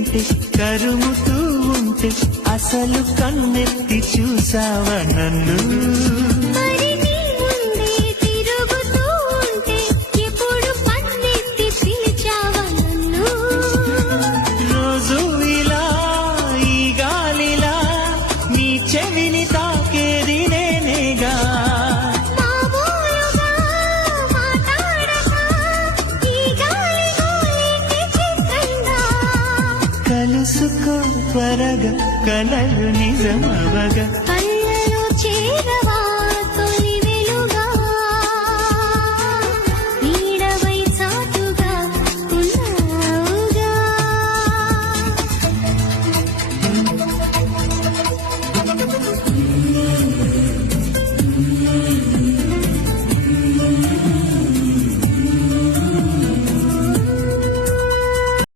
ఉంటే కరుముతూ ఉంటే అసలు కన్నెత్తి చూసావా నన్ను రోజు ఇలా ఈ గాలిలా నీ చెవిని తాకేది నేనేగా కలుసుకో త్వరగా కలలు నిజమవగా